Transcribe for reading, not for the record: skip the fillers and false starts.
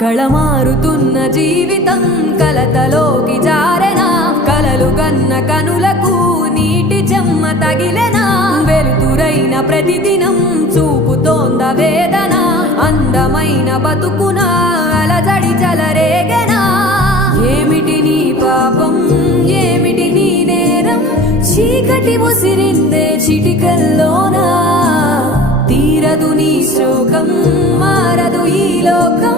కళమారుతున్న జీవితం కలతలోకి జారెనా కలలు గన్న కనులకు నీటి చెమ్మ తగిలెనా వెలుతురైన ప్రతిదినం చూపుతోంద వేదన అందమైన బతుకున అలజడి చలరేగెనా ఏమిటి నీ పాపం ఏమిటి నీ నేరం చీకటి ముసిరిందే చిటికల్లోనా తీరదు నీ శోకం మారదు ఈ లోకం